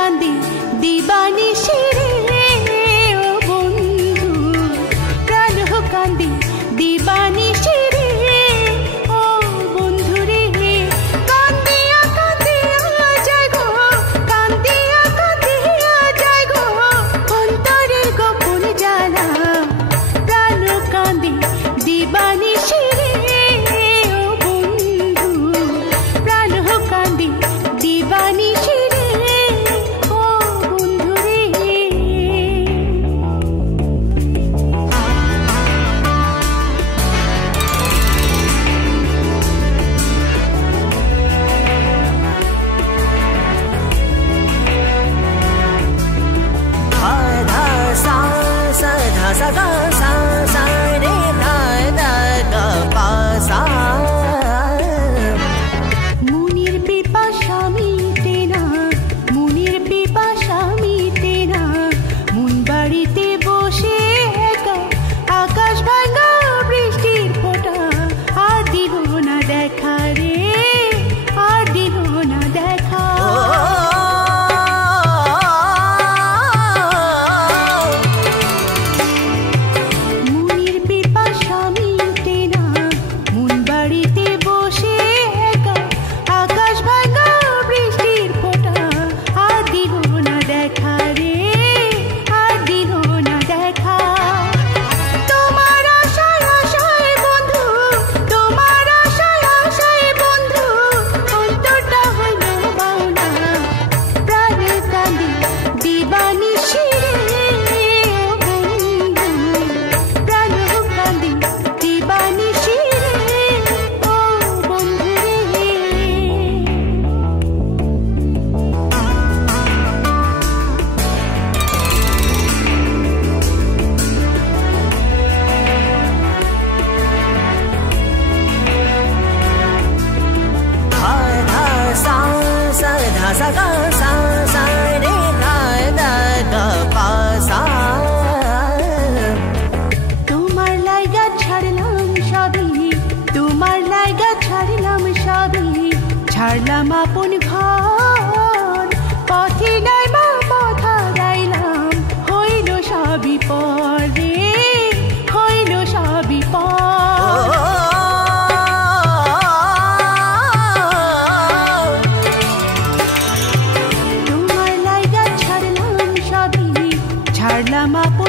কান্দি দিবানিশি রে ও বন্ধু, প্রাণ কান্দি দিবানিশি রে ও বন্ধু রে। কান্দিয়া কান্দিয়া যায় গো, কান্দিয়া কান্দিয়া যায় গো, অন্তরের গোপন জ্বালা, প্রাণ কান্দি দিবানিশি রে ও বন্ধু, প্রাণ কান্দি দিবানিশি রে ও বন্ধু রে। মুনির পিপাসা মিটে না, মুনির পিপাসা মিটে না, মুন বাড়িতে বসে একা, আকাশ ভাঙা বৃষ্টির ফোঁটা, আর দিল না দেখা রে, আর দিল না দেখা। মুনির পিপাসা মিটে না, মুন বাড়িতে বসে একা, আকাশ ভাঙা বৃষ্টির ফোঁটা, আর দিল না দেখা রে, আর দিল না দেখা। তোমার আশায় আশায় বন্ধু, তোমার আশায় আশায় বন্ধু, অন্তরটা হইল বাউলা, প্রাণ কান্দি দিবানিশি রে ও বন্ধু, প্রাণ কান্দি দিবানিশি রে ও বন্ধু রে। তোমার লাইগা ছাড়লাম সবই, তোমার লাইগা ছাড়লাম সবই, ছাড়লাম আপন ঘর, পথে নাইবা পথ হারাইলাম, হইল সবই পর রে, হইল সবই পর। তোমার লাইগা ছাড়লাম সবই, ছাড়লাম আপন